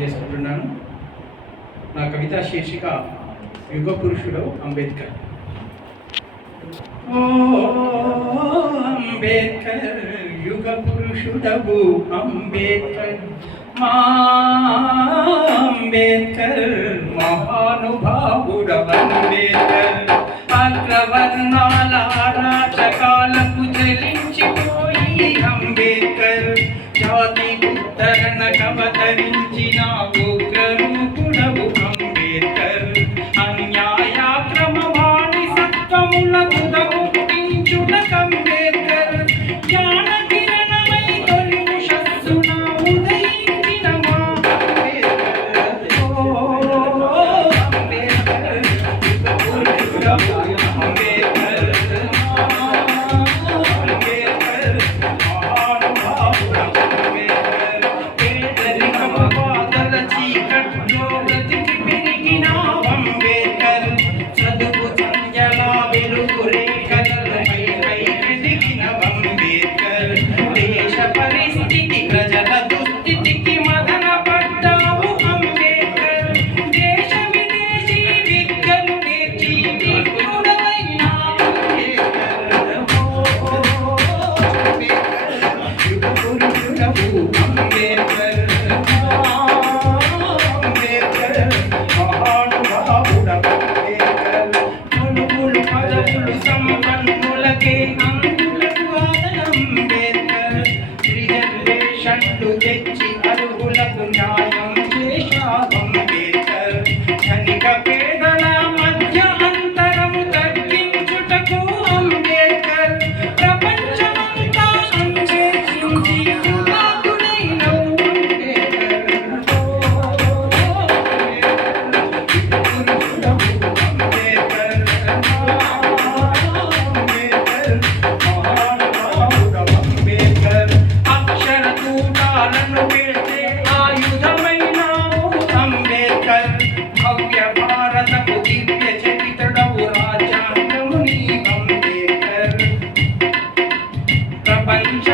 చేసుకుంటున్నాను. నా కవితా శీర్షిక యుగ పురుషుడు అంబేద్కర్. ఓ అంబేద్కర్ యుగ పురుషుడవు అంబేద్కర్, మా అంబేద్కర్ మహానుభావుడవు అంబేద్కర్. అగ్రవర్ణాల అరాచకాలకు చెలించిపోయి అంబేద్కర్, జాతి ఉద్ధరణ కవతరించిన ఉగ్రరూపుడవు అంబేద్కర్. అన్యాయాక్రమ బానిసత్వములకు ముక్తించుటకు అంబేద్కర్, జ్ఞాన కిరణమై తొలి ఉషస్సున ఉదయించిన మా అంబేద్కర్. ఓ అంబేద్కర్ పురుషుడవు అంబేద్కర్, అంబేద్కర్ మహానుభావుడవు అంబేద్కర్. పేదరికము బాధల చీకట్లో బ్రతికి పెరిగినావు అంబేద్కర్, చదువు సంధ్యల వెలుగు రేఖలపై ఎదిగినవు అంబేద్కర్. దేశ పరిస్థితి ప్రజల దుస్థితికి మదన పడ్డావు అంబేద్కర్, దేశ విదేశీ విద్యలు నేర్చి నిపుణుడవైనావు అంబేద్కర్. యుగ పురుషుడవు అంబేద్కర్, అంబేద్కర్ మహానుభావుడవు అంబేద్కర్. కొలువులు పదవులు సంపన్నులకే అందులకు అంబేద్కర్, రిజర్వేషన్లు తెచ్చి అర్హులకు న్యాయం చేశావు అంబేద్కర్. ధనిక పేదల మధ్య అంతరము తగ్గించుటకు అంబేద్కర్, ప్రపంచమంతా అన్వేషించి పునాదులైనవు అంబేద్కర్. పురుషుడవు అంబేద్కర్, అంబేద్కర్ మహానుభావుడవు అంబేద్కర్. అక్షర తూటాలను పేర్చే ఆయుధమైనావు అంబేద్కర్, భవ్య భారతపు దివ్య చరిత్రుడవు రాజ్యాంగము నీవు అంబేద్కర్. ప్రపంచ